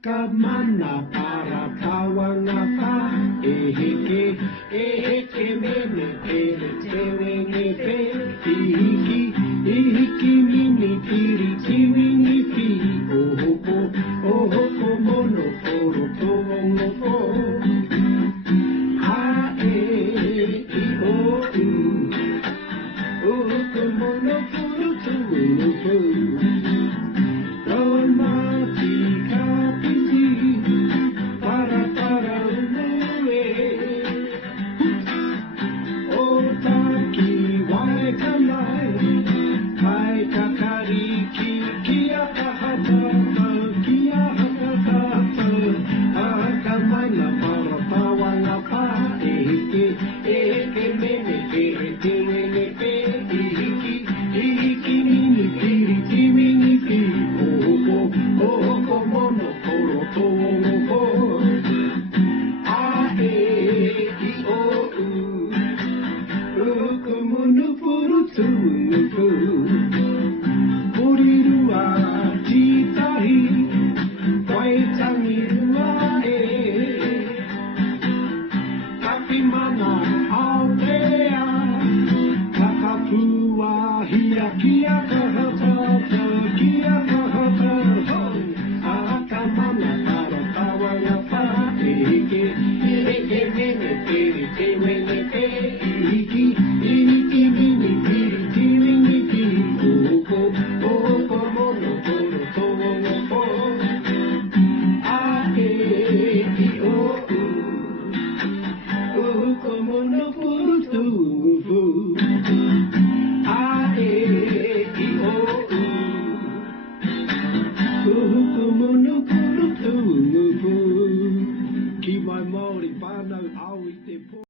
Akamana para tawanga pa eheke mene pere tewenge pe ihiki mini piri tiwini pi ohoko mono koro tongo po ae I o u ohoko mono koro tongo po Kiimai Mäori, whānau Aoitepö.